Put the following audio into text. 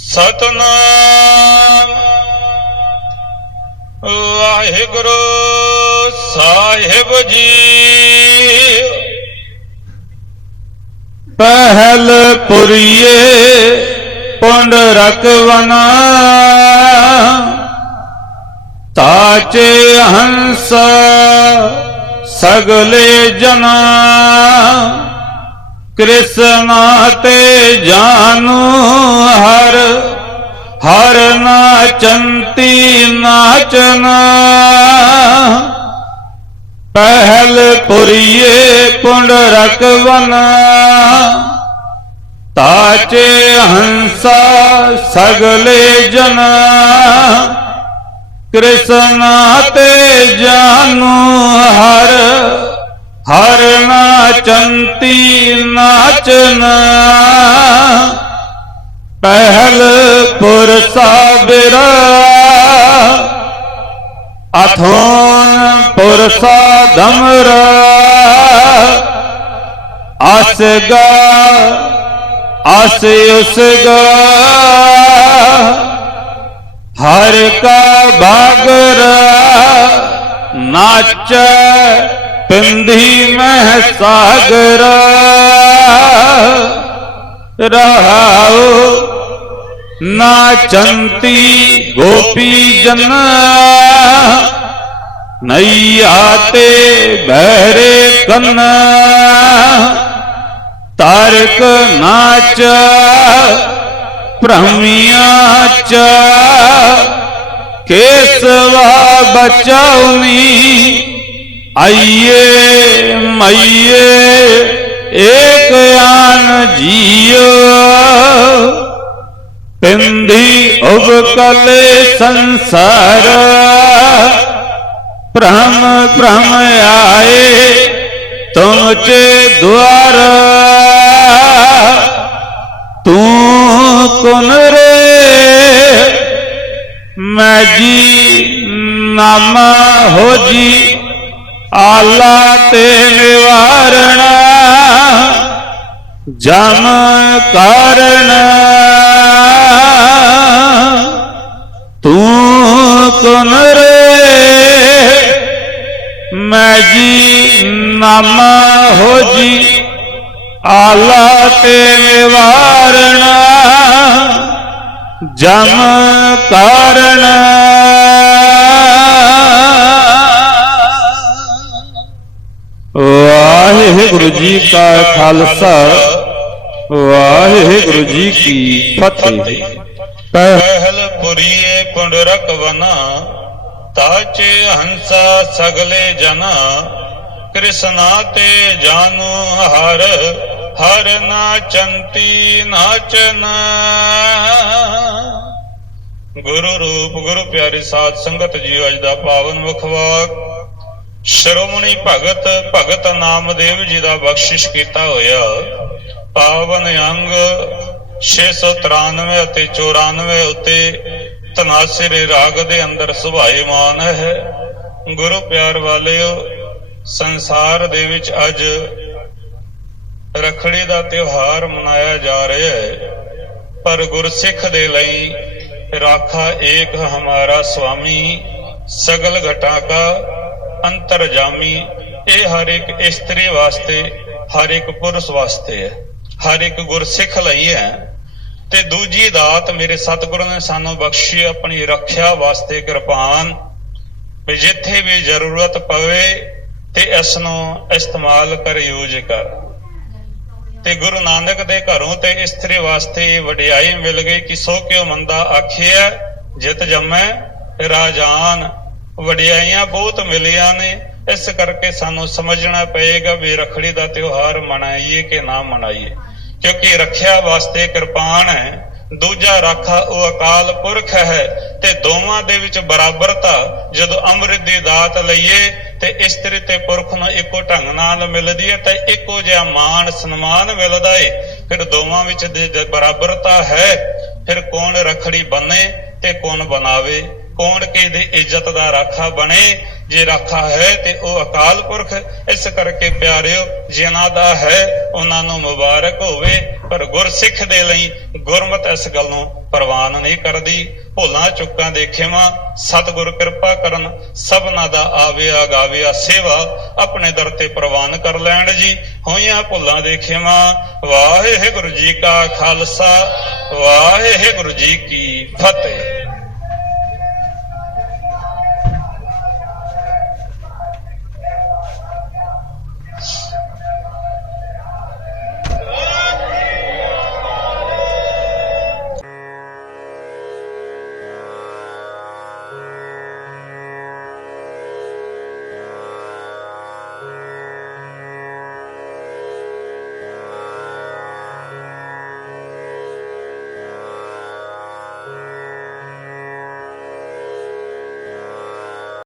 ਸਤਨਾਮ। ਵਾਹਿਗੁਰੂ ਸਾਹਿਬ ਜੀ। ਪਹਿਲ ਪੁਰੀਏ ਪੁੰਡ ਰਕਵਨਾ। ਤਾਚੇ ਹੰਸ ਸਗਲੇ ਜਨਾ। ਕ੍ਰਿਸ਼ਨਾ ਤੇ ਜਾਨੂ ਹਰ ਹਰ ਨਾਚੰਤੀ ਨਾਚਨਾ। ਪਹਿਲ ਪੁਰੀਏ ਪੁੰਡ ਰਕਵਨ। ਤਾਚੇ ਹੰਸਾ ਸਗਲੇ ਜਨਾ। ਕ੍ਰਿਸ਼ਨਾ ਤੇ ਜਾਨੂ ਹਰ ਹਰ ਨਾਚੰਤੀ ਨਾਚਨਾ। ਪਹਿਲ ਪੁਰਸਾ ਬਿਰਾ ਅਥੋਨ ਪੁਰਸਾ ਦਮਰ ਅਸਗਾ, ਅਸ ਉਸਗਾ। ਹਰ ਕਾ ਬਾਗਰ ਨਾਚ। ਪਿੰਦੀ ਮਹਿ ਸਾਗਰ ਰਹਾਉ ਨਾਚੰਤੀ ਗੋਪੀ ਜਨ, ਨਈਆ ਤੇ ਬਹਿਰੇ ਕੰਨ। ਤਾਰਕ ਨਾਚ ਭ੍ਰਮੀਆਂ ਚ ਕੇਸਵਾ ਬਚਾਉਨੀ ਆਈਏ, ਮਈਏ, ਏਕ ਆਨ ਜੀਓ। ਪਿੰਦੀ ਉਬਕਲੇ ਸੰਸਾਰ, ਭ੍ਰਮ ਭ੍ਰਮ ਆਏ, ਤੁਮ ਚੇ ਦੁਆਰ। ਤੂੰ ਕੁਨ ਰੇ, ਮੈਂ ਜੀ ਨਾਮਾ ਹੋ ਜੀ। ਆਲਾ ਤੇ ਨਿਵਾਰਣਾ ਜਮ ਕਾਰਣ ਤੂੰ ਕੁਨ ਰੇ, ਮੈਂ ਜੀ ਨਾਮਾ ਹੋ ਜੀ। ਆਲਾ ਤੇ ਨਿਵਾਰਣ ਜਮ ਕਾਰਣ ਵਾਹਿਗੁਰੂ ਜੀ ਕਾ ਖਾਲਸਾ। ਵਾਹਿਗੁਰੂ ਜੀ ਕੀ ਫਤਿਹ। ਪਹਿ- ਪਹਿਲ ਪੁਰੀਏ ਪੁੰਡਰਕ ਵਨਾ ਤਾਚੇ ਹੰਸਾ ਸਗਲੇ ਜਨਾ। ਕ੍ਰਿਸ਼ਨਾ ਤੇ ਜਾਨੂ ਹਰ ਹਰ ਨਾਚੰਤੀ ਨਾਚਨਾ। ਗੁਰੂ ਰੂਪ ਗੁਰੂ ਪਿਆਰੀ ਸਾਧ ਸੰਗਤ ਜੀ ਅੱਜ ਦਾ ਪਾਵਨ ਮੁਖਵਾਕ ਸ਼੍ਰੋਮਣੀ ਭਗਤ ਭਗਤ ਨਾਮਦੇਵ ਜੀ ਦਾ ਬਖਸ਼ਿਸ਼ ਕੀਤਾ ਹੋਇਆ। ਪਾਵਨ ਅੰਗ 693 ਅਤੇ 94 ਉੱਤੇ ਤਨਾਸਿਰੇ ਰਾਗ ਦੇ ਅੰਦਰ ਸੁਭਾਏਮਾਨ ਹੈ। ਗੁਰੂ ਪਿਆਰ ਵਾਲਿਓ, ਸੰਸਾਰ ਦੇ ਵਿੱਚ ਅੱਜ ਰਖੜੀ ਦਾ ਤਿਉਹਾਰ ਮਨਾਇਆ ਜਾ ਰਿਹਾ ਹੈ। ਪਰ ਗੁਰਸਿੱਖ ਦੇ ਲਈ ਰਾਖਾ ਏਕ ਹਮਾਰਾ ਸੁਆਮੀ ਸਗਲ ਘਟਾ ਕਾ ਅੰਤਰਜਾਮੀ, ਇਹ ਹਰ ਇੱਕ ਇਸਤਰੀ ਵਾਸਤੇ, ਹਰ ਇੱਕ ਪੁਰਸ਼ ਵਾਸਤੇ ਹੈ। ਹਰ ਇੱਕ ਗੁਰਸਿੱਖ ਲਈ ਹੈ। ਤੇ ਦੂਜੀ ਦਾਤ ਮੇਰੇ ਸਤਿਗੁਰੂ ਨੇ ਸਾਨੂੰ ਬਖਸ਼ੀ, ਆਪਣੀ ਰੱਖਿਆ ਵਾਸਤੇ ਕਿਰਪਾਨ, ਵੀ ਜਿੱਥੇ ਵੀ ਜ਼ਰੂਰਤ ਪਵੇ ਤੇ ਇਸ ਨੂੰ ਇਸਤੇਮਾਲ ਕਰ, ਯੂਜ਼ ਕਰ। ਤੇ ਗੁਰੂ ਨਾਨਕ ਦੇ ਘਰੋਂ ਤੇ ਇਸਤਰੀ ਵਾਸਤੇ ਵਡਿਆਈ ਮਿਲ ਗਈ ਕਿ ਸੋ ਕਿਉ ਮੰਦਾ ਆਖਿਆ, ਜਿਤ ਜੰਮੈ, ਰਾਜਾਨ। ਵਡਿਆਈਆਂ ਬਹੁਤ ਮਿਲੀਆਂ ਨੇ। ਇਸ ਕਰਕੇ ਸਾਨੂੰ ਸਮਝਣਾ ਪਏਗਾ ਵੀ ਰਖੜੀ ਦਾ ਤਿਉਹਾਰ ਮਨਾਈਏ ਕਿ ਨਾ ਮਨਾਈਏ। ਕਿਉਂਕਿ ਰੱਖਿਆ ਵਾਸਤੇ ਕਿਰਪਾਨ ਹੈ। ਦੂਜਾ ਰਾਖਾ ਉਹ ਅਕਾਲ ਪੁਰਖ ਹੈ ਤੇ ਦੋਵਾਂ ਦੇ ਵਿੱਚ ਬਰਾਬਰਤਾ। ਜਦੋਂ ਅੰਮ੍ਰਿਤ ਦੀ ਦਾਤ ਲਈਏ ਤੇ ਇਸਤਰੀ ਤੇ ਪੁਰਖ ਨੂੰ ਇੱਕੋ ਢੰਗ ਨਾਲ ਮਿਲਦੀ ਹੈ ਤੇ ਇੱਕੋ ਜਿਹਾ ਮਾਣ ਸਨਮਾਨ ਮਿਲਦਾ ਏ। ਫਿਰ ਦੋਵਾਂ ਵਿੱਚ ਬਰਾਬਰਤਾ ਹੈ। ਫਿਰ ਕੌਣ ਰਖੜੀ ਬੰਨੇ ਤੇ ਕੌਣ ਬਣਾਵੇ? ਕੌਣ ਕੇ ਦੇ ਇੱਜ਼ਤ ਦਾ ਰਾਖਾ ਬਣੇ? ਜੇ ਰਾਖਾ ਹੈ ਤੇ ਉਹ ਅਕਾਲ ਪੁਰਖ। ਇਸ ਕਰਕੇ ਪਿਆਰਿਓ, ਜਿਨ੍ਹਾਂ ਦਾ ਹੈ, ਉਹਨਾਂ ਨੂੰ ਮੁਬਾਰਕ ਹੋਵੇ। ਪਰ ਗੁਰਸਿੱਖ ਦੇ ਲਈ ਗੁਰਮਤ ਇਸ ਗੱਲ ਨੂੰ ਪ੍ਰਵਾਨ ਨਹੀਂ ਕਰਦੀ। ਭੁੱਲਾਂ ਚੁੱਕਾਂ ਦੇਖੇਵਾਂ ਸਤਿਗੁਰ ਕਿਰਪਾ ਕਰਨ, ਸਭਨਾ ਦਾ ਆਵਿਆ ਗਾਵਿਆ ਸੇਵਾ, ਆਪਣੇ ਦਰ ਤੇ ਪ੍ਰਵਾਨ ਕਰ ਲੈਣ ਜੀ। ਹੋਈਆਂ ਭੁੱਲਾਂ ਦੇਖੇਵਾਂ ਵਾਹਿਗੁਰੂ ਜੀ ਕਾ ਖਾਲਸਾ, ਵਾਹਿਗੁਰੂ ਜੀ ਕੀ ਫਤਿਹ।